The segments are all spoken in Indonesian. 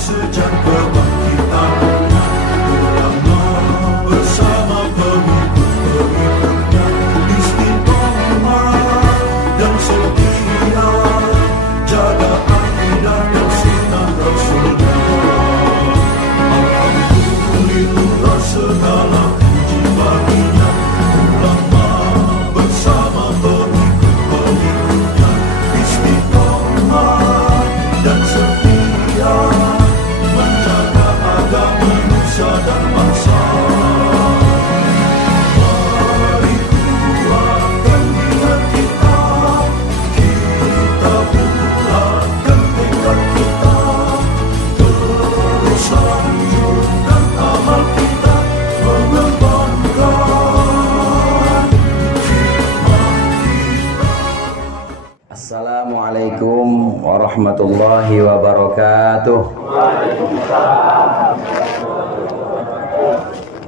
sejak kebangkitan ulama bersama pengikut-pengikutnya istiqomah dan setia jaga akidah dan sunnah Rasulullah. Alhamdulillah segala puji baginya ulama bersama pengikut-pengikutnya istiqomah dan setia menjaga agama nusa dan bangsa. Mari kuatkan niat kita, kita bulatkan tekad kita, terus lanjutkan amal kita, mengembangkan hikmah kita. Assalamualaikum warahmatullahi wabarakatuh.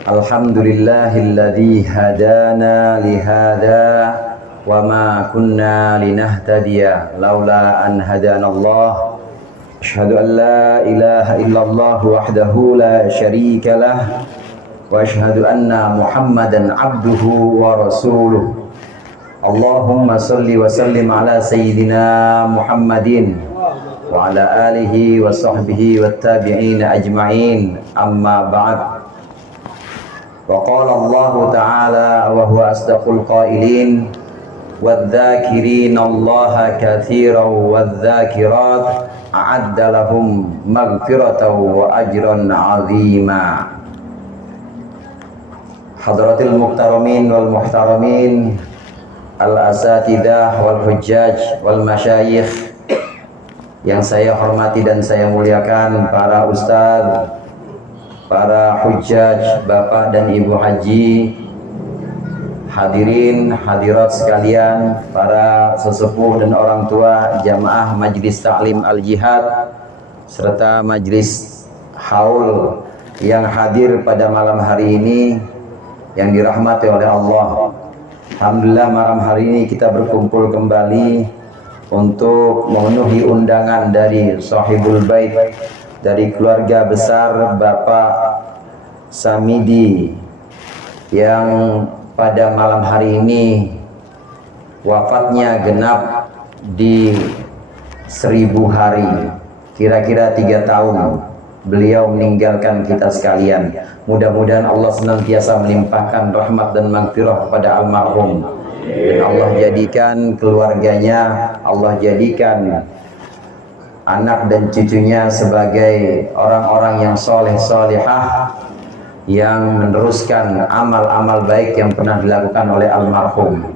Alhamdulillahilladzi hadana lihada wa ma kunna linahtadiya laula an hadanallah. Asyhadu an la ilaha illallah wahdahu la syarika lah wa asyhadu anna Muhammadan abduhu wa rasuluh. Allahumma salli wa sallim ala sayyidina Muhammadin wa ala alihi wa sahbihi wa tabi'in ajma'in, amma ba'd. Wa qala Allah ta'ala wa huwa asdaqul qailin wadh-dhakirina Allaha katsiran wadh-dhakirat a'adda lahum maghfiratan wa ajran 'azima. Hadratil muhtaramin wal muhtaramin, al-asatidah wal hujjaj wal masyayikh yang saya hormati dan saya muliakan, para ustadz, para hujjaj, bapak dan ibu haji, hadirin hadirat sekalian, para sesepuh dan orang tua jamaah Majlis Ta'lim Al-Jihad serta Majlis Haul yang hadir pada malam hari ini yang dirahmati oleh Allah. Alhamdulillah, malam hari ini kita berkumpul kembali untuk memenuhi undangan dari Sahibul Bait, dari keluarga besar Bapak Samidi yang pada malam hari ini wafatnya genap di 1000 hari, kira-kira 3 tahun beliau meninggalkan kita sekalian. Mudah-mudahan Allah senantiasa melimpahkan rahmat dan maghfirah kepada almarhum, dan Allah jadikan keluarganya, Allah jadikan anak dan cucunya sebagai orang-orang yang soleh-solehah yang meneruskan amal-amal baik yang pernah dilakukan oleh almarhum.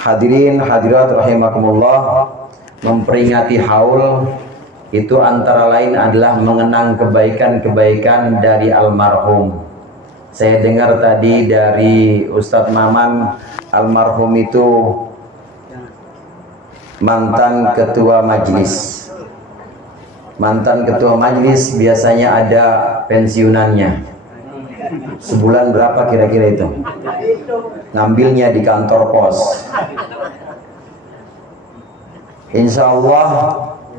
Hadirin hadirat rahimakumullah, memperingati haul itu antara lain adalah mengenang kebaikan-kebaikan dari almarhum. Saya dengar tadi dari Ustadz Maman, almarhum itu mantan ketua majelis. Mantan ketua majelis biasanya ada pensiunannya. Sebulan berapa kira-kira itu? Ngambilnya di kantor pos. Insya Allah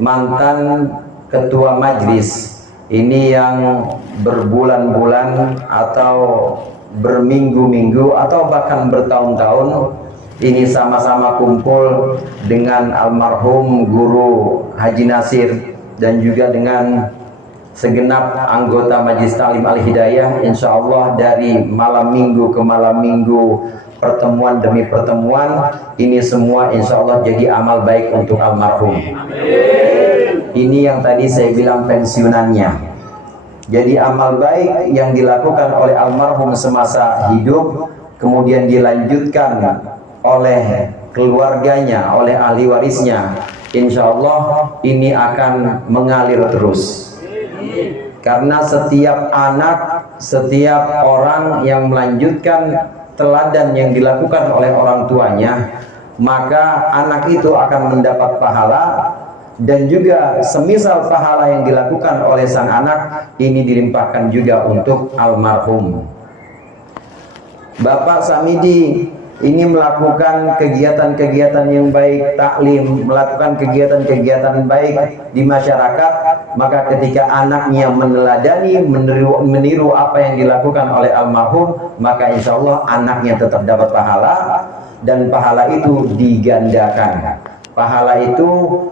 mantan ketua majelis ini yang berbulan-bulan atau berminggu-minggu atau bahkan bertahun-tahun ini sama-sama kumpul dengan almarhum Guru Haji Nasir dan juga dengan segenap anggota Majlis Ta'lim Al-Hidayah. Insya Allah dari malam minggu ke malam minggu, pertemuan demi pertemuan, ini semua insya Allah jadi amal baik untuk almarhum. Ini yang tadi saya bilang pensiunannya. Jadi amal baik yang dilakukan oleh almarhum semasa hidup, kemudian dilanjutkan oleh keluarganya, oleh ahli warisnya. Insya Allah ini akan mengalir terus. Karena setiap anak, setiap orang yang melanjutkan teladan yang dilakukan oleh orang tuanya, maka anak itu akan mendapat pahala, dan juga semisal pahala yang dilakukan oleh sang anak ini dilimpahkan juga untuk almarhum. Bapak Samidi ini melakukan kegiatan-kegiatan yang baik, taklim, melakukan kegiatan-kegiatan baik di masyarakat, maka ketika anaknya meneladani, meniru apa yang dilakukan oleh almarhum, maka insya Allah anaknya tetap dapat pahala, dan pahala itu digandakan. Pahala itu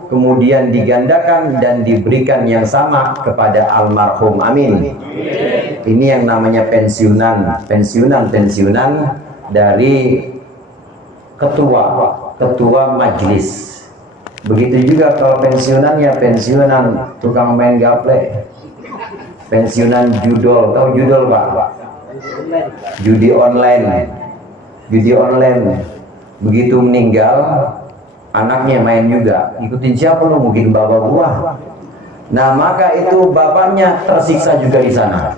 kemudian digandakan dan diberikan yang sama kepada almarhum. Amin. Ini yang namanya pensiunan dari ketua majelis. Begitu juga kalau pensiunan, ya pensiunan tukang main gaple, pensiunan judol. Tahu judol, Pak? Judi online. Begitu meninggal, anaknya main juga. Ikutin siapa lu? Mungkin bapak gua. Nah, maka itu bapaknya tersiksa juga di sana.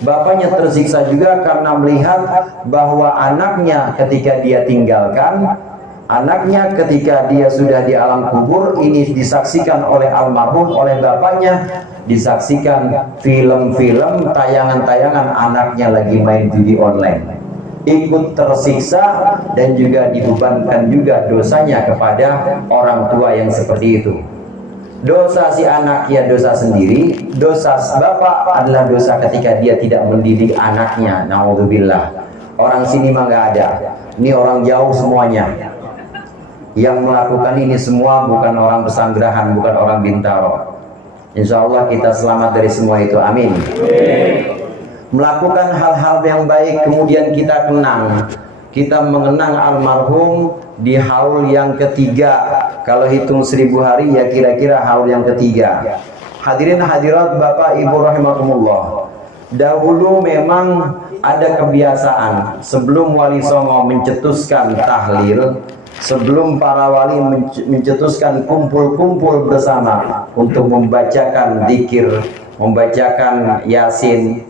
Bapaknya tersiksa juga karena melihat bahwa anaknya ketika dia tinggalkan, anaknya ketika dia sudah di alam kubur, ini disaksikan oleh almarhum, oleh bapaknya, disaksikan film-film, tayangan-tayangan anaknya lagi main judi online. Ikut tersiksa dan juga dibebankan juga dosanya kepada orang tua yang seperti itu. Dosa si anak ya dosa sendiri, dosa bapak adalah dosa ketika dia tidak mendidik anaknya. Naudzubillah. Orang sini mah nggak ada. Ini orang jauh semuanya. Yang melakukan ini semua bukan orang Pesanggerahan, bukan orang Bintaro. Insya Allah kita selamat dari semua itu. Amin. Melakukan hal-hal yang baik, kemudian kita kita mengenang almarhum di haul yang ketiga. Kalau hitung 1000 hari ya kira-kira haul yang ketiga. Hadirin hadirat Bapak Ibu rahimakumullah. Dahulu memang ada kebiasaan sebelum Wali Songo mencetuskan tahlil, sebelum para wali mencetuskan kumpul-kumpul bersama untuk membacakan zikir, membacakan yasin,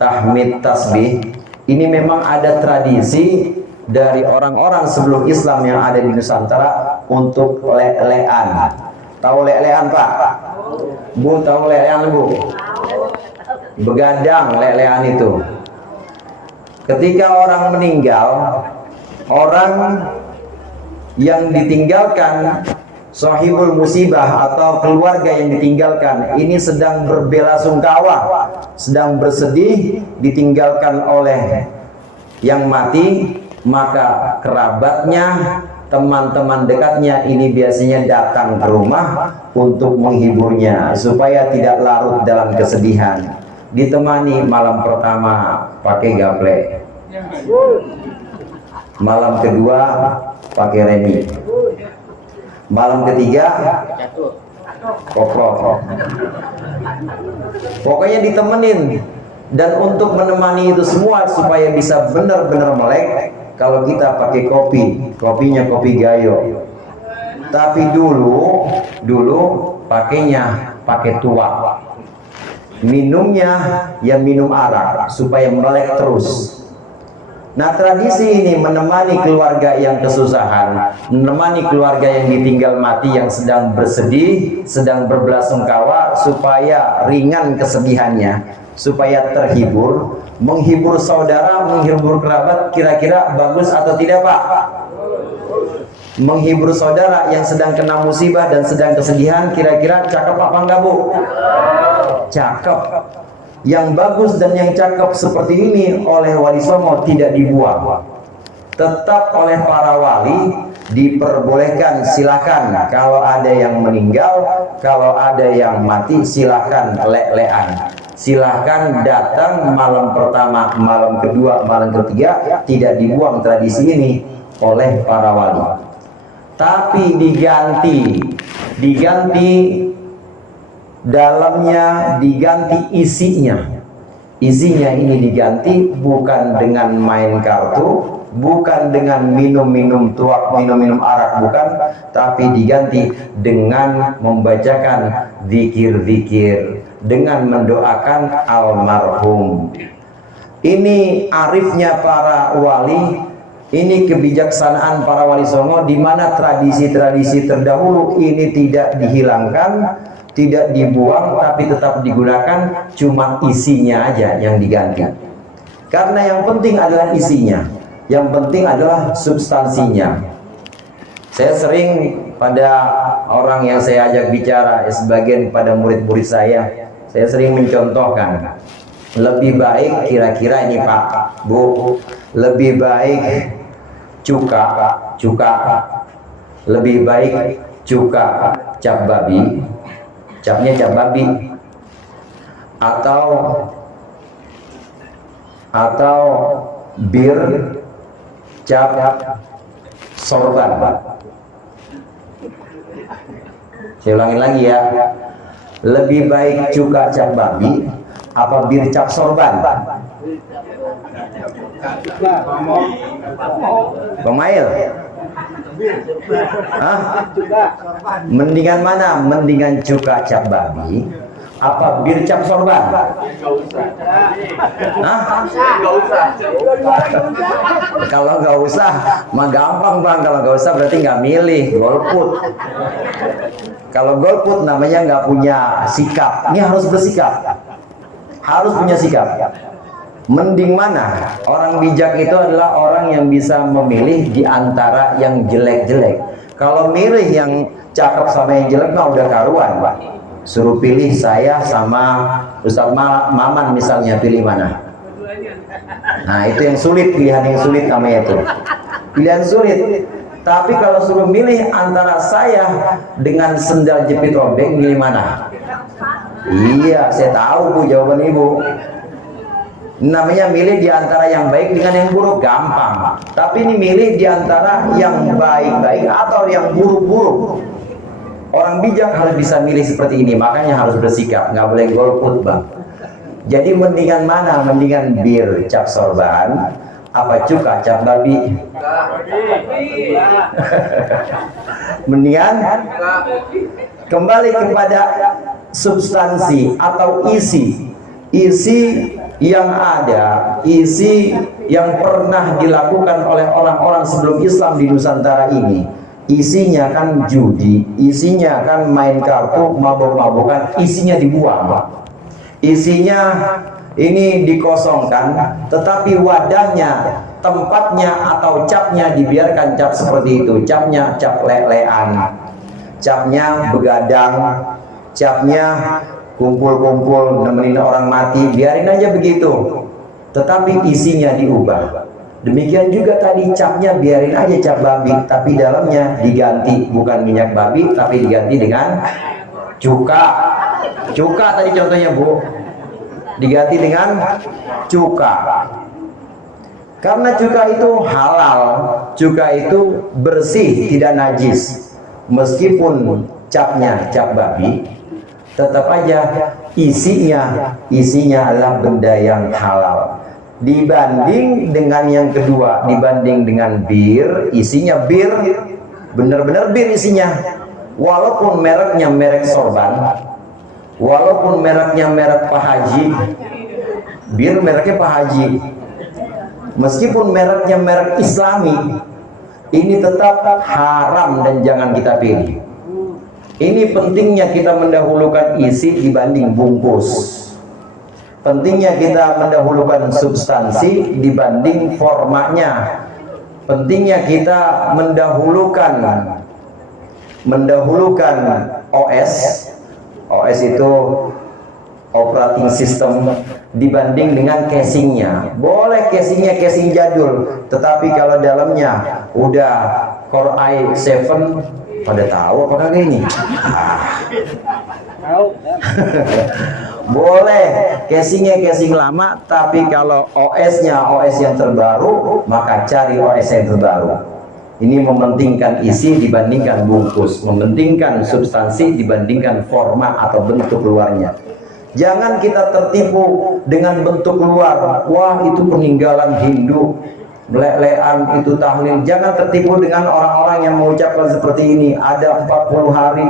tahmid, tasbih. Ini memang ada tradisi dari orang-orang sebelum Islam yang ada di Nusantara untuk lelean. Tahu lelean, Pak? Bu, tahu lelean, Bu? Begadang lelean itu. Ketika orang meninggal, orang yang ditinggalkan, sahibul musibah atau keluarga yang ditinggalkan, ini sedang berbelasungkawa, sedang bersedih, ditinggalkan oleh yang mati, maka kerabatnya, teman-teman dekatnya ini biasanya datang ke rumah untuk menghiburnya supaya tidak larut dalam kesedihan. Ditemani malam pertama pakai gaple, malam kedua pakai remi, malam ketiga koprok. Pokoknya ditemenin. Dan untuk menemani itu semua supaya bisa benar-benar melek, kalau kita pakai kopi, kopinya kopi gayo. Tapi dulu pakainya pakai tua. Minumnya ya minum arak supaya melek terus. Nah, tradisi ini menemani keluarga yang kesusahan, menemani keluarga yang ditinggal mati, yang sedang bersedih, sedang berbelasungkawa, supaya ringan kesedihannya, supaya terhibur, menghibur saudara, menghibur kerabat. Kira-kira bagus atau tidak, Pak? Menghibur saudara yang sedang kena musibah dan sedang kesedihan, kira-kira cakep apa enggak, Bu? Cakep. Yang bagus dan yang cakep seperti ini oleh Wali Songo tidak dibuang, tetap oleh para wali diperbolehkan. Silakan kalau ada yang meninggal, kalau ada yang mati, silakan lelean, silakan datang malam pertama, malam kedua, malam ketiga. Tidak dibuang tradisi ini oleh para wali, tapi diganti dalamnya, diganti isinya. Isinya ini diganti bukan dengan main kartu, bukan dengan minum-minum tuak, minum-minum arak, bukan, tapi diganti dengan membacakan zikir-zikir, dengan mendoakan almarhum. Ini arifnya para wali, ini kebijaksanaan para Wali Songo, di mana tradisi-tradisi terdahulu ini tidak dihilangkan, tidak dibuang, tapi tetap digunakan, cuma isinya aja yang diganti. Karena yang penting adalah isinya. Yang penting adalah substansinya. Saya sering pada orang yang saya ajak bicara, sebagian pada murid-murid saya sering mencontohkan, lebih baik kira-kira ini Pak, Bu, lebih baik cuka, lebih baik cuka cap babi, capnya cap babi, atau bir cap sorban. Saya ulangin lagi ya, lebih baik cuka cap babi apa bir cap sorban? Pemail? Hah? Mendingan mana? Mendingan cuka cap babi apa bir cap sorban? Hah? Kalau nggak usah, mah gampang Bang. Kalau nggak usah berarti nggak milih, golput. Kalau golput namanya nggak punya sikap. Ini harus bersikap, harus punya sikap. Mending mana? Orang bijak itu adalah orang yang bisa memilih di antara yang jelek-jelek. Kalau milih yang cakep sama yang jelek mah udah karuan, Pak. Suruh pilih saya sama Ustadz Maman misalnya, pilih mana? Nah, itu yang sulit, pilihan yang sulit namanya itu. Pilihan sulit. Tapi kalau suruh milih antara saya dengan sendal jepit robek, milih mana? Iya, saya tahu Bu jawaban Ibu. Namanya milih di antara yang baik dengan yang buruk gampang. Tapi ini milih di antara yang baik-baik atau yang buruk-buruk. Orang bijak harus bisa milih seperti ini, makanya harus bersikap, nggak boleh golput Bang. Jadi mendingan mana? Mendingan bir cap sorban apa cuka cap babi? Mendingan kembali kepada substansi atau isi yang ada, isi yang pernah dilakukan oleh orang-orang sebelum Islam di Nusantara ini. Isinya kan judi, isinya kan main kartu, mabuk-mabukan, isinya dibuang. Isinya ini dikosongkan, tetapi wadahnya, tempatnya atau capnya dibiarkan cap seperti itu. Capnya cap lelean, capnya begadang, capnya kumpul-kumpul nemenin orang mati, biarin aja begitu. Tetapi isinya diubah. Demikian juga tadi capnya biarin aja cap babi, tapi dalamnya diganti bukan minyak babi, tapi diganti dengan cuka. Cuka tadi contohnya Bu, diganti dengan cuka. Karena cuka itu halal, cuka itu bersih, tidak najis. Meskipun capnya cap babi, tetap aja isinya adalah benda yang halal. Dibanding dengan yang kedua, dibanding dengan bir, isinya bir, benar-benar bir isinya. Walaupun mereknya merek sorban, walaupun mereknya merek Pak Haji, bir mereknya Pak Haji, meskipun mereknya merek Islami, ini tetap haram dan jangan kita pilih. Ini pentingnya kita mendahulukan isi dibanding bungkus. Pentingnya kita mendahulukan substansi dibanding formanya. Pentingnya kita mendahulukan OS. OS itu operating system dibanding dengan casingnya. Boleh casingnya casing jadul, tetapi kalau dalamnya udah Core i7, pada tahu apa kagak ini? Boleh casingnya casing lama, tapi kalau OS-nya OS yang terbaru, maka cari OS yang terbaru. Ini mementingkan isi dibandingkan bungkus, mementingkan substansi dibandingkan forma atau bentuk luarnya. Jangan kita tertipu dengan bentuk luar. Wah, itu peninggalan Hindu, lelean itu tahlil. Jangan tertipu dengan orang-orang yang mengucapkan seperti ini. Ada 40 hari,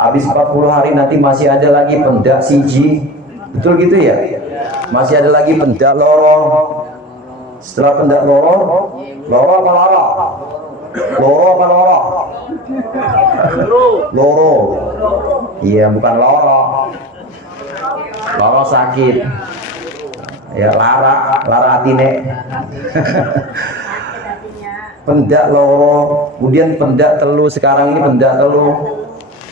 habis 40 hari nanti masih ada lagi pendak siji. Betul gitu ya? Masih ada lagi pendak loro. Setelah pendak loro, loro apa loro? Loro apa loro? Loro. Iya, bukan loro. Loro sakit. Ya, lara atine. pendak loro, kemudian pendak telu, sekarang ini pendak telu.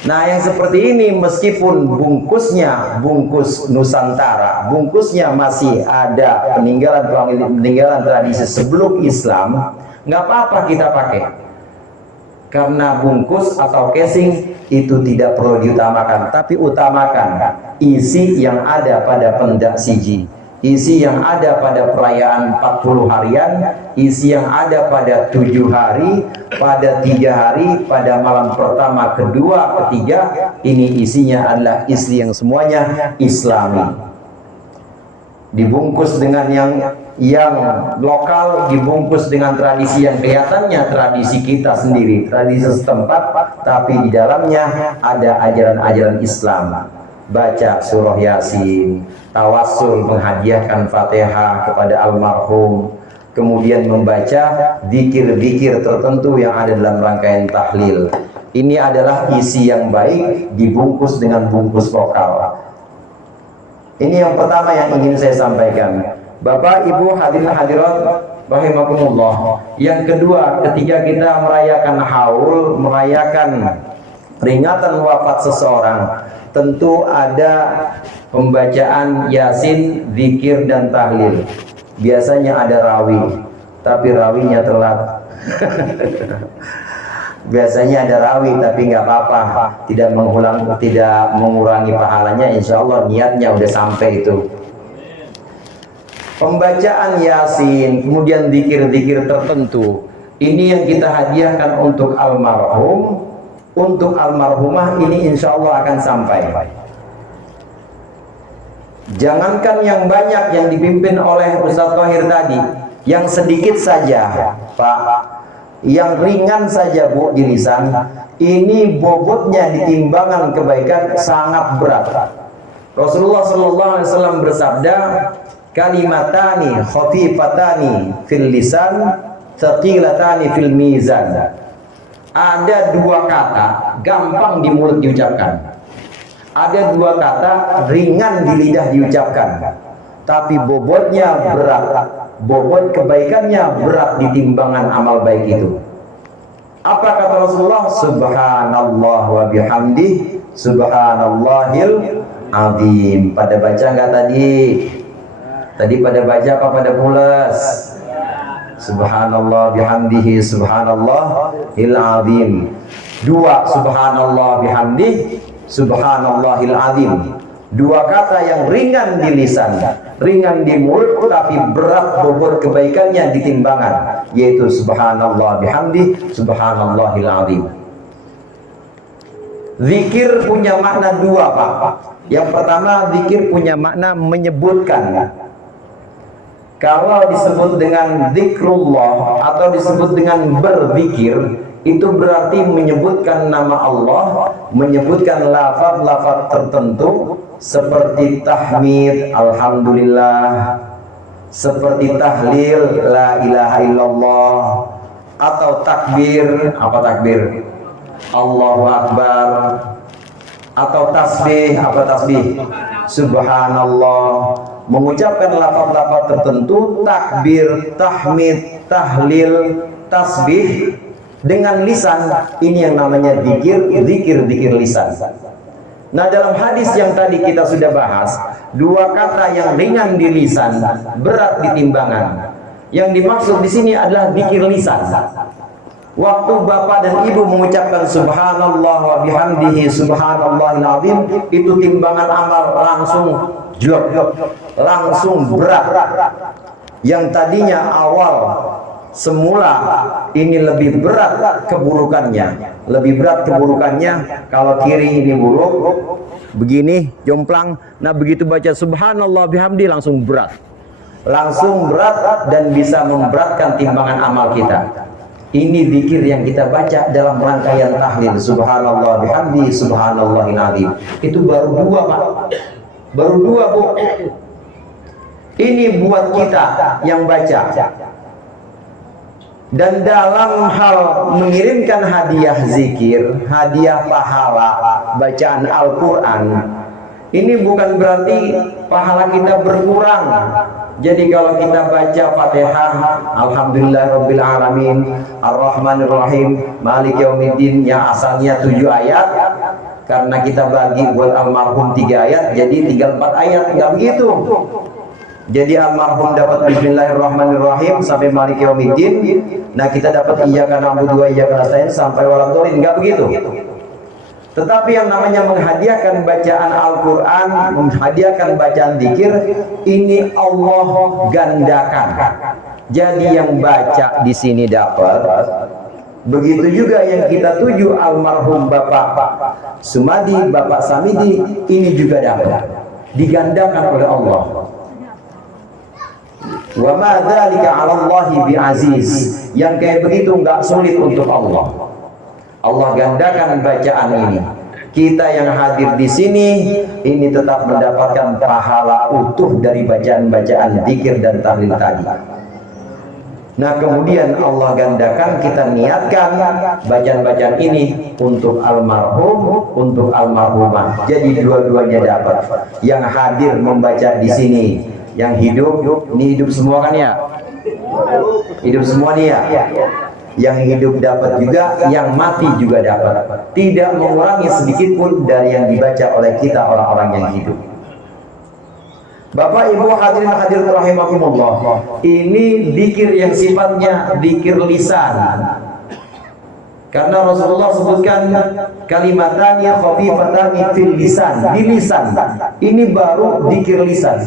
Nah, yang seperti ini meskipun bungkusnya bungkus Nusantara, bungkusnya masih ada peninggalan tradisi sebelum Islam, nggak apa-apa kita pakai. Karena bungkus atau casing itu tidak perlu diutamakan, tapi utamakan isi yang ada pada pendak siji, isi yang ada pada perayaan 40 harian, isi yang ada pada 7 hari, pada 3 hari, pada malam pertama, kedua, ketiga. Ini isinya adalah isi yang semuanya Islami, dibungkus dengan yang lokal, dibungkus dengan tradisi yang kelihatannya tradisi kita sendiri, tradisi setempat, tapi di dalamnya ada ajaran-ajaran Islam. Baca surah Yasin, tawassul menghadiahkan Fatihah kepada almarhum, kemudian membaca zikir-zikir tertentu yang ada dalam rangkaian tahlil. Ini adalah isi yang baik dibungkus dengan bungkus lokal. Ini yang pertama yang ingin saya sampaikan. Bapak, Ibu, hadirin hadirat rahimakumullah. Yang kedua, ketika kita merayakan haul, merayakan peringatan wafat seseorang, tentu ada pembacaan Yasin, zikir dan tahlil. Biasanya ada rawi, tapi rawinya telat. Biasanya ada rawi, tapi nggak apa-apa, tidak mengurangi pahalanya. Insya Allah niatnya udah sampai itu. Pembacaan Yasin, kemudian zikir-zikir tertentu, ini yang kita hadiahkan untuk almarhum, untuk almarhumah, ini insya Allah akan sampai. Jangankan yang banyak yang dipimpin oleh Ustadz Thohir tadi, yang sedikit saja Pak, yang ringan saja Bu di lisan, ini bobotnya di timbangan kebaikan sangat berat. Rasulullah SAW bersabda, kalimatani khafifatani fil lisan, thaqilatani fil mizan. Ada dua kata gampang di mulut diucapkan, ada dua kata ringan di lidah diucapkan, tapi bobotnya berat, bobot kebaikannya berat di timbangan amal baik itu. Apa kata Rasulullah? Subhanallah wa bihamdih, subhanallahil azim. Pada baca nggak tadi? Tadi pada baca apa pada pulas? Subhanallah bihamdihi, subhanallahil azim. Dua, subhanallah bihamdih, subhanallahil azim. Dua kata yang ringan di lisan, ringan di mulut, tapi berat bobot kebaikannya di timbangan, yaitu subhanallah bihamdih, subhanallahil azim. Zikir punya makna dua Pak. Yang pertama, zikir punya makna menyebutkan. Kalau disebut dengan zikrullah atau disebut dengan berzikir, itu berarti menyebutkan nama Allah, menyebutkan lafaz-lafaz tertentu seperti tahmid, alhamdulillah, seperti tahlil, la ilaha illallah, atau takbir, apa takbir? Allahu akbar. Atau tasbih, apa tasbih? Subhanallah. Mengucapkan lafaz-lafaz tertentu, takbir, tahmid, tahlil, tasbih dengan lisan, ini yang namanya zikir lisan. Nah, dalam hadis yang tadi kita sudah bahas, dua kata yang ringan di lisan, berat di timbangan. Yang dimaksud di sini adalah zikir lisan. Waktu bapak dan ibu mengucapkan subhanallah wa bihamdihi subhanallahil azim, itu timbangan amal langsung jlok, langsung berat. Yang tadinya awal semula ini lebih berat keburukannya, lebih berat keburukannya. Kalau kiri ini buruk begini jomplang, nah begitu baca subhanallah bihamdi langsung berat, dan bisa memberatkan timbangan amal kita. Ini zikir yang kita baca dalam rangkaian tahlil, subhanallah bihamdi subhanallahil azim. Itu baru dua Pak, baru dua Bu. Ini buat kita yang baca. Dan dalam hal mengirimkan hadiah zikir, hadiah pahala bacaan Al-Quran, ini bukan berarti pahala kita berkurang. Jadi kalau kita baca Fatihah, Alhamdulillahirabbil alamin, Ar-Rahmanir Rahim, Maliki Yaumiddin yang asalnya 7 ayat, karena kita bagi buat almarhum 3 ayat, jadi tinggal 4 ayat, enggak begitu. Jadi almarhum dapat Bismillahirrahmanirrahim sampai Maliki Yaumiddin. Nah, kita dapat Iyyaka na'budu wa iyyaka nasta'in sampai waladh dhalin, enggak begitu. Tetapi yang namanya menghadiahkan bacaan Al-Quran, menghadiahkan bacaan zikir, ini Allah gandakan. Jadi yang baca di sini dapat, begitu juga yang kita tuju almarhum Bapak Sumadi, Bapak Samidi, ini juga dapat, digandakan oleh Allah. Wa ma dzalika 'ala Allahi bi'aziz. Yang kayak begitu enggak sulit untuk Allah. Allah gandakan bacaan ini. Kita yang hadir di sini ini tetap mendapatkan pahala utuh dari bacaan-bacaan zikir dan tahlil tadi. Nah, kemudian Allah gandakan, kita niatkan bacaan-bacaan ini untuk almarhum, untuk almarhumah. Jadi dua-duanya dapat. Yang hadir membaca di sini, yang hidup, ini hidup semua kan ya? Hidup semua nih ya? Yang hidup dapat juga, yang mati juga dapat. Tidak mengurangi sedikit pun dari yang dibaca oleh kita orang-orang yang hidup. Bapak Ibu hadirin hadirat rahimakumullah, ini zikir yang sifatnya zikir lisan. Karena Rasulullah sebutkan kalimatani khafifatani fil lisan, di lisan. Ini baru zikir lisan.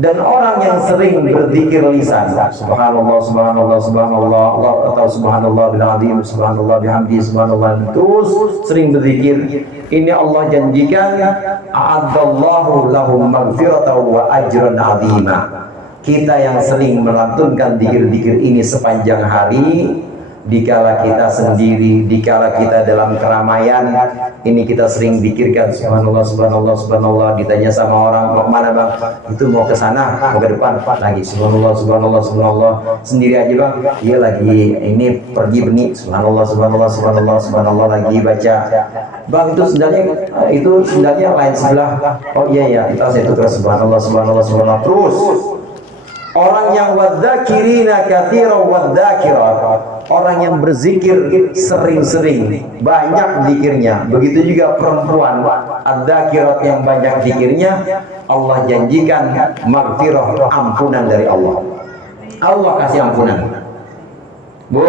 Dan orang yang sering berzikir lisan, subhanallah, subhanallah, subhanallah, Allah, atau subhanallah bil azim, subhanallah bihamdi, subhanallah, terus sering berzikir, ini Allah janjikan a'addallahu lahum maghfiratan wa ajran 'azima. Kita yang sering melantunkan zikir-zikir ini sepanjang hari, dikala kita sendiri, dikala kita dalam keramaian, ini kita sering zikirkan subhanallah, subhanallah, subhanallah. Ditanya sama orang, mau kemana bang? Itu mau ke sana, mau ke depan, lagi subhanallah, subhanallah, subhanallah. Sendiri aja bang? Iya lagi ini pergi benih, subhanallah, subhanallah, subhanallah, subhanallah, lagi baca. Bang itu sendalnya lain sebelah. Oh iya ya, kita saya tukar subhanallah, subhanallah, subhanallah terus. Orang yang wadzakirina katsiran wadzakirat, orang yang berzikir sering-sering, banyak zikirnya. Begitu juga perempuan adzakirat yang banyak zikirnya, Allah janjikan maghfirah, ampunan dari Allah. Allah kasih ampunan. Bu,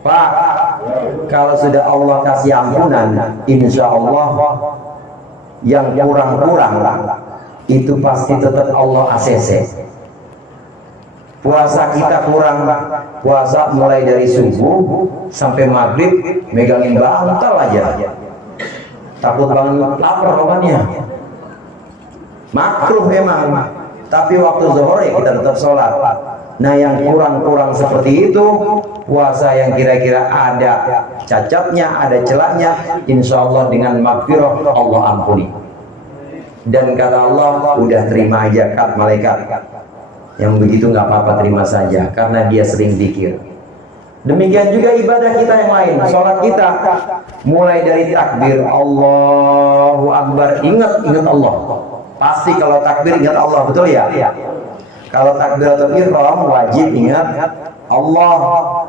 Pak, kalau sudah Allah kasih ampunan, insya Allah yang kurang-kurang itu pasti tetap Allah ACC. Puasa kita kurang, puasa mulai dari subuh sampai maghrib megangin bantal aja, takut banget lapar romannya. Makruh memang, tapi waktu zuhur ya kita tetap sholat. Nah, yang kurang-kurang seperti itu, puasa yang kira-kira ada cacatnya, ada celahnya, insya Allah dengan maghfirah Allah ampuni. Dan kata Allah, udah terima aja kat malaikat. Yang begitu nggak apa-apa, terima saja, karena dia sering zikir. Demikian juga ibadah kita yang lain, sholat kita, mulai dari takbir Allahu Akbar, ingat Allah. Pasti kalau takbir ingat Allah, betul ya? Kalau takbiratul ihram wajib ingat Allah.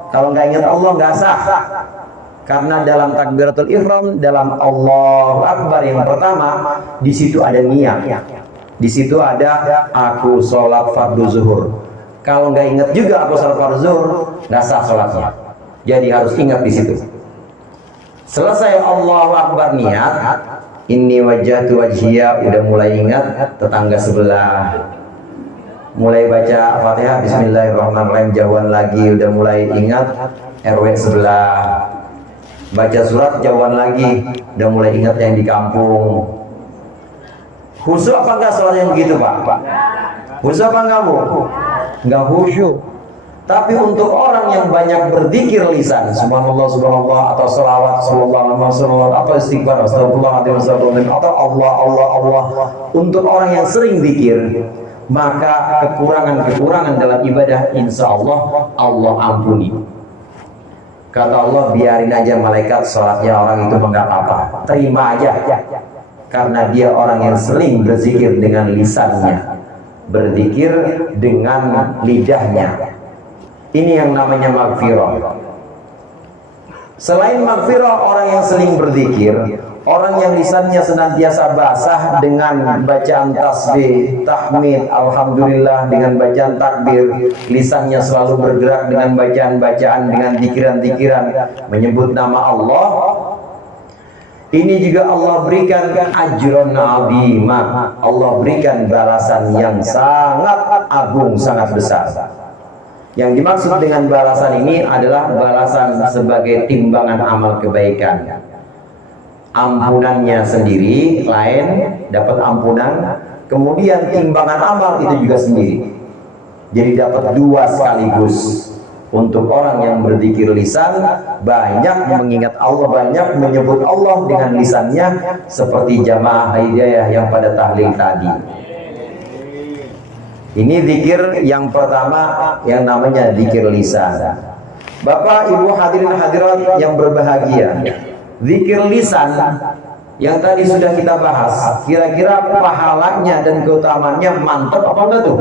Kalau nggak ingat Allah nggak sah. Karena dalam takbiratul ihram, dalam Allahu Akbar yang pertama, di situ ada niat. Di situ ada aku sholat fardu zuhur. Kalau nggak ingat juga aku sholat fardu zuhur, nggak sah sholatnya. Jadi harus ingat di situ. Selesai Allahu Akbar niat, inni wajjahtu wajhiya, udah mulai ingat tetangga sebelah. Mulai baca Fatihah Bismillahirrahmanirrahim, jauhan lagi, udah mulai ingat RW sebelah. Baca surat jauhan lagi, udah mulai ingat yang di kampung. Khusyuk apa enggak sholat yang begitu Pak? Khusyuk apa enggak Bu? Enggak khusyuk. Tapi untuk orang yang banyak berzikir lisan, subhanallah, subhanallah, atau sholawat, sallallahu alaihi wasallam, atau istighfar, astagfirullahaladzim, atau Allah, untuk orang yang sering zikir, maka kekurangan-kekurangan dalam ibadah insya Allah Allah ampuni. Kata Allah, biarin aja malaikat sholatnya orang itu enggak apa-apa, terima aja. Karena dia orang yang sering berzikir dengan lisannya. berzikir dengan lidahnya. Ini yang namanya maghfirah. Selain maghfirah, orang yang sering berzikir, orang yang lisannya senantiasa basah dengan bacaan tasbih, tahmid, alhamdulillah, dengan bacaan takbir, lisannya selalu bergerak dengan bacaan-bacaan, dengan zikiran-zikiran, menyebut nama Allah. Ini juga Allah berikan ajron azimah. Allah berikan balasan yang sangat agung, sangat besar. Yang dimaksud dengan balasan ini adalah balasan sebagai timbangan amal kebaikan. Ampunannya sendiri lain, dapat ampunan, kemudian timbangan amal itu juga sendiri. Jadi dapat dua sekaligus. Untuk orang yang berzikir lisan, banyak mengingat Allah, banyak menyebut Allah dengan lisannya, seperti jamaah hidayah yang pada tahlil tadi. Ini zikir yang pertama yang namanya zikir lisan. Bapak, Ibu, hadirin hadirat yang berbahagia, zikir lisan yang tadi sudah kita bahas, kira-kira pahalanya dan keutamaannya mantap apa enggak tuh?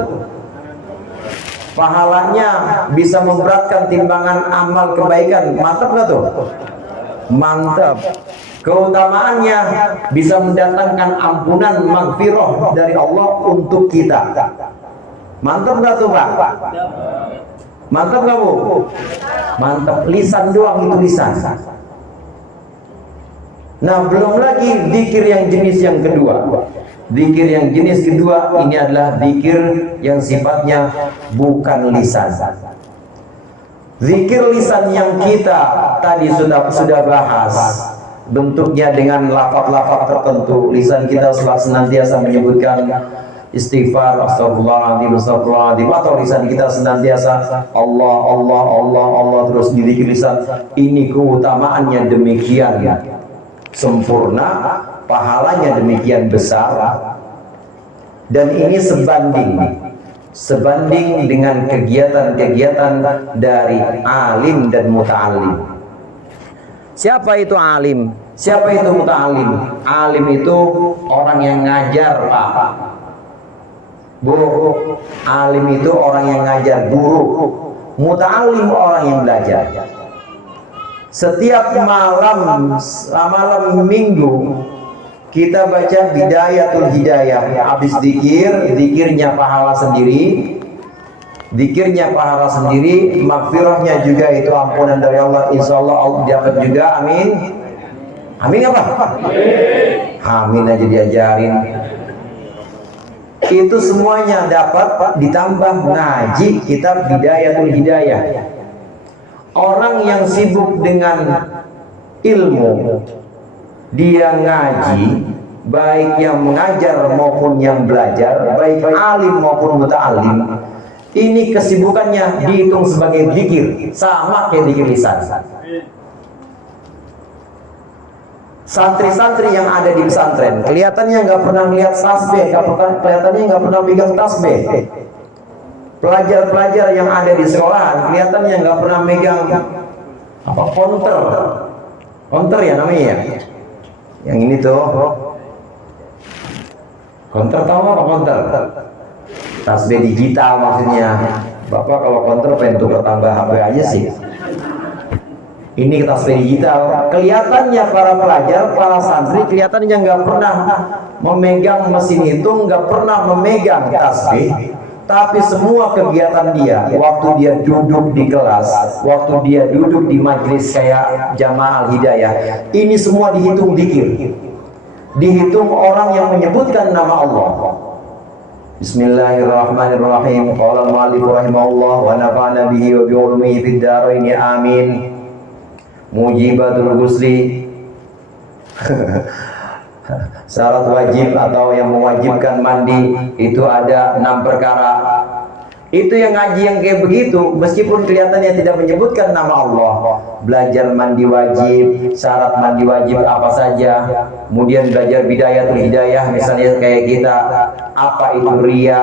Pahalanya bisa memberatkan timbangan amal kebaikan, mantap enggak tuh? Mantap. Keutamaannya bisa mendatangkan ampunan, maghfirah dari Allah untuk kita. Mantap nggak tuh Pak? Mantap nggak Bu? Mantap. Lisan doang itu lisan. Nah, belum lagi zikir yang jenis yang kedua. Zikir yang jenis kedua ini adalah zikir yang sifatnya bukan lisan. Zikir lisan yang kita tadi sudah bahas, bentuknya dengan lafaz-lafaz tertentu. Lisan kita senantiasa menyebutkan istighfar, astagfirullahaladzim, astagfirullahaladzim, atau lisan kita senantiasa Allah, Allah, Allah, Allah terus dizikir lisan. Ini keutamaannya demikian sempurna, pahalanya demikian besar, dan ini sebanding dengan kegiatan-kegiatan dari alim dan muta'alim. Siapa itu alim? Siapa itu muta'alim? Alim itu orang yang ngajar Pak. Bu, alim itu orang yang ngajar, guru. Muta'alim orang yang belajar. Setiap malam minggu kita baca Bidayatul Hidayah. Habis zikirnya pahala sendiri. Zikirnya pahala sendiri, maghfirahnya juga itu ampunan dari Allah. Insya Allah Allah dapat juga, amin. Amin apa? Amin aja diajarin. Itu semuanya dapat ditambah ngaji kitab Bidayatul Hidayah. Orang yang sibuk dengan ilmu, dia ngaji, baik yang mengajar maupun yang belajar, baik alim maupun muta'alim, ini kesibukannya dihitung sebagai zikir, sama kayak zikir lisan. Santri-santri yang ada di pesantren kelihatannya nggak pernah melihat tasbih, kelihatannya nggak pernah pegang tasbih. Pelajar-pelajar yang ada di sekolahan kelihatannya nggak pernah megang apa, konter ya namanya ya. Yang ini tuh konter, tahu apa konter? Tasbih digital maksudnya. Bapak kalau konter pengen tukar tambah HP aja sih. Ini tasbih digital. Kelihatannya para pelajar, para santri kelihatannya nggak pernah memegang mesin hitung, nggak pernah memegang tasbih. Tapi semua kegiatan dia, waktu dia duduk di kelas, waktu dia duduk di majelis kayak Jamaah Al-Hidayah, ini semua dihitung zikir. Dihitung orang yang menyebutkan nama Allah. Bismillahirrahmanirrahim. Qala al-mu'allif rahimahullah wa nafa'ana bihi wa bi ulumihi fid dharain amin. Mujibatul ghusli. Syarat wajib atau yang mewajibkan mandi itu ada 6 perkara. Itu yang ngaji yang kayak begitu, meskipun kelihatannya tidak menyebutkan nama Allah. Belajar mandi wajib, syarat mandi wajib apa saja. Kemudian belajar Bidayatul Hidayah, misalnya kayak kita, apa itu riya?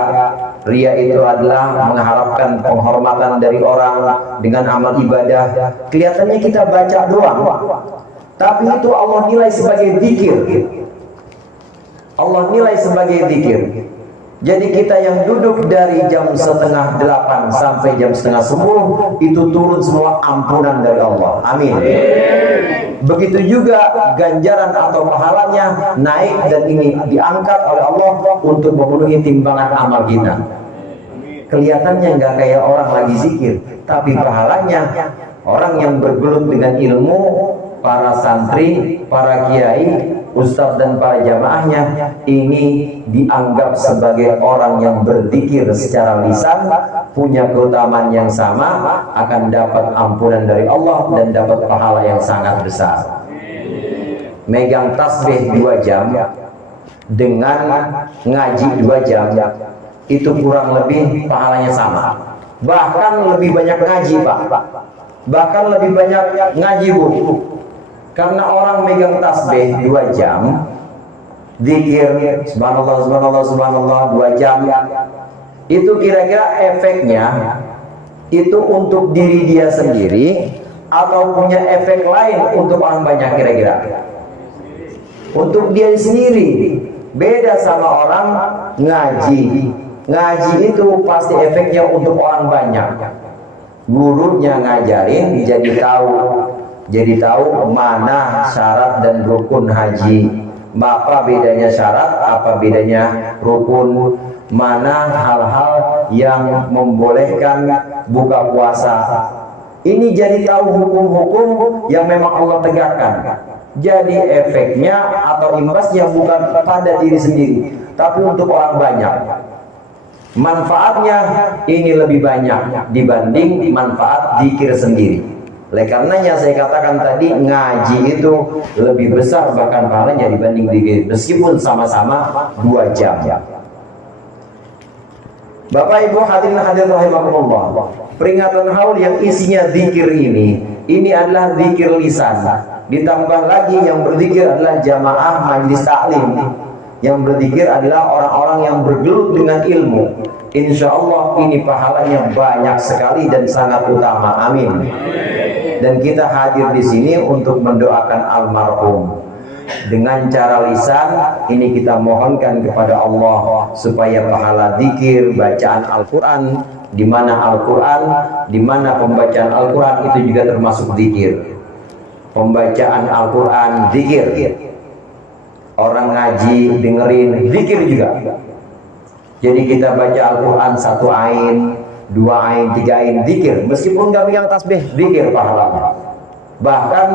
Riya itu adalah mengharapkan penghormatan dari orang dengan amal ibadah. Kelihatannya kita baca doang, tapi itu Allah nilai sebagai zikir. Allah nilai sebagai zikir. Jadi kita yang duduk dari jam setengah 8 sampai jam setengah 10 itu turun semua ampunan dari Allah. Amin. Begitu juga ganjaran atau pahalanya naik dan ini diangkat oleh Allah untuk memenuhi timbangan amal kita. Kelihatannya nggak kayak orang lagi zikir, tapi pahalanya orang yang bergelut dengan ilmu, para santri, para kiai, ustadz dan para jamaahnya ini dianggap sebagai orang yang berzikir secara lisan, punya keutamaan yang sama, akan dapat ampunan dari Allah dan dapat pahala yang sangat besar. Megang tasbih 2 jam dengan ngaji 2 jam itu kurang lebih pahalanya sama, bahkan lebih banyak ngaji Pak, bahkan lebih banyak ngaji Bu. Karena orang megang tasbih 2 jam, zikir subhanallah subhanallah subhanallah 2 jam, itu kira-kira efeknya itu untuk diri dia sendiri atau punya efek lain untuk orang banyak? Kira-kira untuk dia sendiri. Beda sama orang ngaji. Ngaji itu pasti efeknya untuk orang banyak. Gurunya ngajarin jadi tahu mana syarat dan rukun haji, apa bedanya syarat, apa bedanya rukun, mana hal-hal yang membolehkan buka puasa. Ini jadi tahu hukum-hukum yang memang Allah tegakkan. Jadi efeknya atau imbasnya bukan pada diri sendiri, tapi untuk orang banyak. Manfaatnya ini lebih banyak dibanding manfaat zikir sendiri. Oleh karenanya saya katakan tadi, ngaji itu lebih besar bahkan pahalanya dibanding zikir, meskipun sama-sama 2 jam. Bapak Ibu hadirin hadirat rahimakumullah, peringatan haul yang isinya zikir ini adalah zikir lisan. Ditambah lagi yang berzikir adalah jamaah majlis taklim. Yang berzikir adalah orang-orang yang bergelut dengan ilmu. Insya Allah ini pahalanya banyak sekali dan sangat utama. Amin. Dan kita hadir di sini untuk mendoakan almarhum. Dengan cara lisan ini kita mohonkan kepada Allah supaya pahala zikir, bacaan Al-Quran, di mana Al-Quran, di mana pembacaan Al-Quran itu juga termasuk zikir. Pembacaan Al-Quran zikir, orang ngaji dengerin zikir juga. Jadi kita baca Al-Quran 1 ain, 2 ain, 3 ain zikir, meskipun nggak pegang tasbih, zikir pahalanya. Bahkan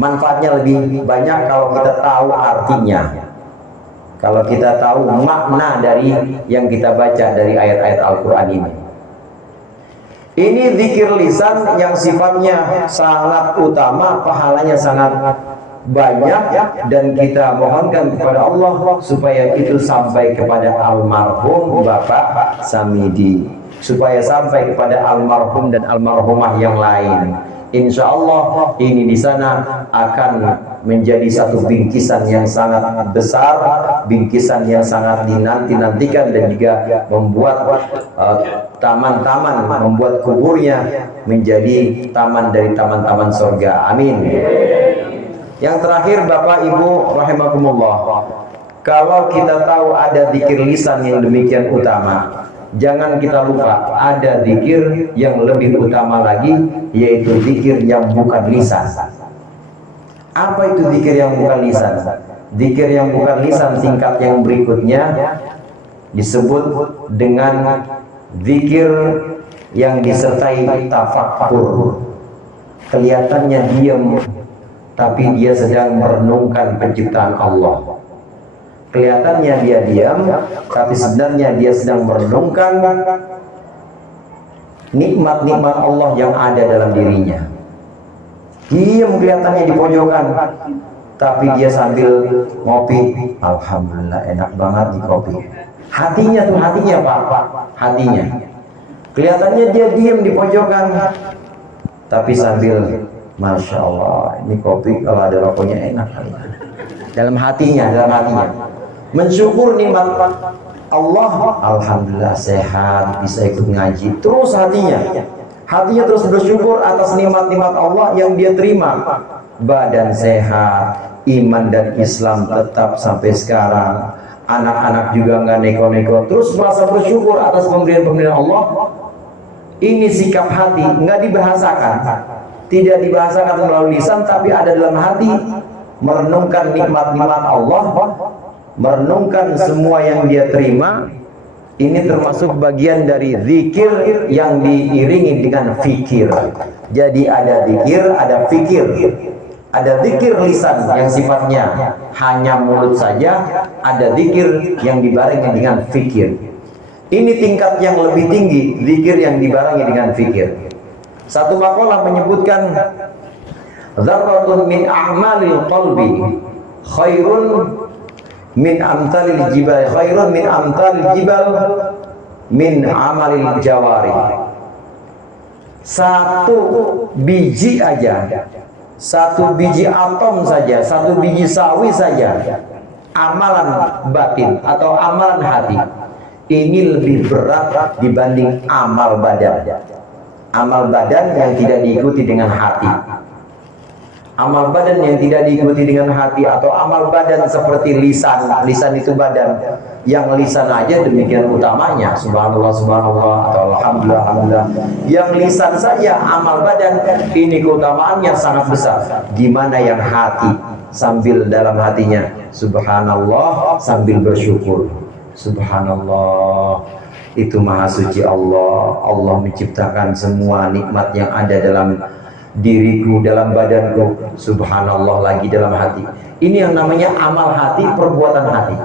manfaatnya lebih banyak kalau kita tahu artinya, kalau kita tahu makna dari yang kita baca dari ayat-ayat Al-Quran ini. Ini zikir lisan yang sifatnya sangat utama, pahalanya sangat banyak, dan kita mohonkan kepada Allah supaya itu sampai kepada almarhum Bapak Samidi, supaya sampai kepada almarhum dan almarhumah yang lain. Insya Allah ini di sana akan menjadi satu bingkisan yang sangat besar, bingkisan yang sangat dinanti-nantikan, dan juga membuat taman-taman, membuat kuburnya menjadi taman dari taman-taman surga. Amin. Yang terakhir Bapak Ibu rahimakumullah, kalau kita tahu ada zikir lisan yang demikian utama, jangan kita lupa ada zikir yang lebih utama lagi, yaitu zikir yang bukan lisan. Apa itu zikir yang bukan lisan? Zikir yang bukan lisan tingkat yang berikutnya disebut dengan zikir yang disertai tafakkur. Kelihatannya diam, tapi dia sedang merenungkan penciptaan Allah. Kelihatannya dia diam, tapi sebenarnya dia sedang merenungkan nikmat-nikmat Allah yang ada dalam dirinya. Diam kelihatannya di pojokan, tapi dia sambil ngopi. Alhamdulillah enak banget di kopi. Hatinya tuh, hatinya Pak, hatinya. Kelihatannya dia diam di pojokan, tapi sambil Masya Allah, ini kopi kalau ada rokoknya enak. Dalam hatinya, mensyukur nikmat Allah. Alhamdulillah sehat, bisa ikut ngaji. Terus hatinya terus bersyukur atas nikmat-nikmat Allah yang dia terima. Badan sehat, iman dan Islam tetap sampai sekarang. anak-anak juga nggak neko-neko, terus merasa bersyukur atas pemberian-pemberian Allah. Ini sikap hati, nggak dibahasakan, tidak dibahasakan melalui lisan, tapi ada dalam hati, merenungkan nikmat-nikmat Allah, merenungkan semua yang dia terima. Ini termasuk bagian dari zikir yang diiringi dengan fikir. Jadi ada zikir, ada fikir. Ada zikir lisan yang sifatnya hanya mulut saja, ada zikir yang dibarengi dengan fikir. Ini tingkat yang lebih tinggi, zikir yang dibarengi dengan fikir. Satu makalah menyebutkan dzarratun min a'malil qalbi khairun min amtalil jibal, khairun min amtalil jibal min amalil jawari. Satu biji aja, satu biji atom saja, satu biji sawi saja, amalan batin atau amalan hati, ini lebih berat dibanding amal badan. Amal badan yang tidak diikuti dengan hati. Amal badan yang tidak diikuti dengan hati, atau amal badan seperti lisan. Lisan itu badan. Yang lisan aja demikian utamanya, subhanallah, subhanallah, atau alhamdulillah, alhamdulillah. Yang lisan saja amal badan, ini keutamaannya sangat besar. Gimana yang hati? Sambil dalam hatinya subhanallah, sambil bersyukur. Subhanallah, itu maha suci Allah. Allah menciptakan semua nikmat yang ada dalam diriku, dalam badanku. Subhanallah lagi dalam hati. Ini yang namanya amal hati, perbuatan hati.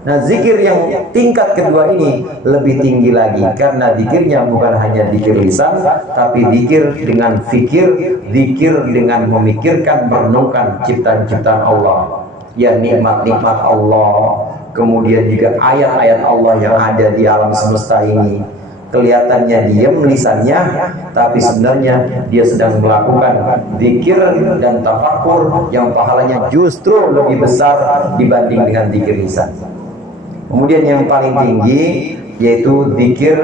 Nah, zikir yang tingkat kedua ini lebih tinggi lagi, karena zikirnya bukan hanya zikir lisan, tapi zikir dengan fikir, zikir dengan memikirkan, merenungkan ciptaan-ciptaan Allah, ya nikmat-nikmat Allah. Kemudian juga ayat-ayat Allah yang ada di alam semesta ini. Kelihatannya diam lisannya, tapi sebenarnya dia sedang melakukan zikir dan tafakkur yang pahalanya justru lebih besar dibanding dengan zikir lisan. Kemudian yang paling tinggi yaitu zikir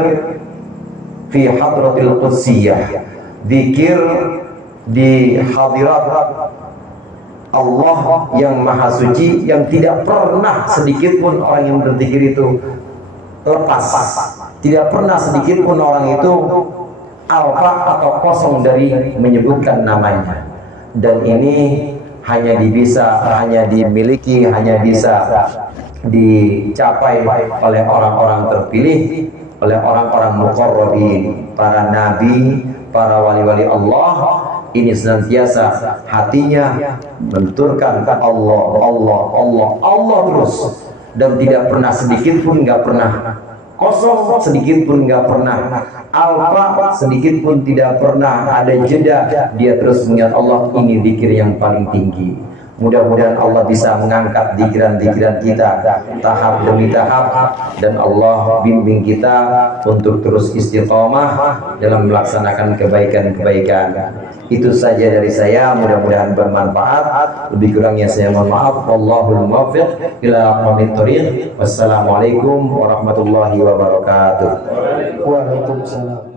fi hadratil qudsiyah, zikir di hadirat Allah yang maha suci, yang tidak pernah sedikit pun orang yang berzikir itu lepas, tidak pernah sedikit pun orang itu alfa atau kosong dari menyebutkan namanya. Dan ini hanya dimiliki, hanya bisa dicapai oleh orang-orang terpilih, oleh orang-orang muqarrabin, para nabi, para wali-wali Allah. Ini senantiasa hatinya benturkan Allah, Allah, Allah, Allah terus, dan tidak pernah sedikit pun, nggak pernah kosong, sedikit pun nggak pernah alfa, sedikit pun tidak pernah ada jeda. Dia terus mengingat Allah. Ini zikir yang paling tinggi. Mudah-mudahan Allah bisa mengangkat zikiran-zikiran kita tahap demi tahap, dan Allah bimbing kita untuk terus istiqomah dalam melaksanakan kebaikan-kebaikan. Itu saja dari saya, mudah-mudahan bermanfaat. Lebih kurangnya saya mohon maaf. Wallahul muwaffiq ila aqwamit thoriq. Wassalamualaikum warahmatullahi wabarakatuh. Waalaikumsalam.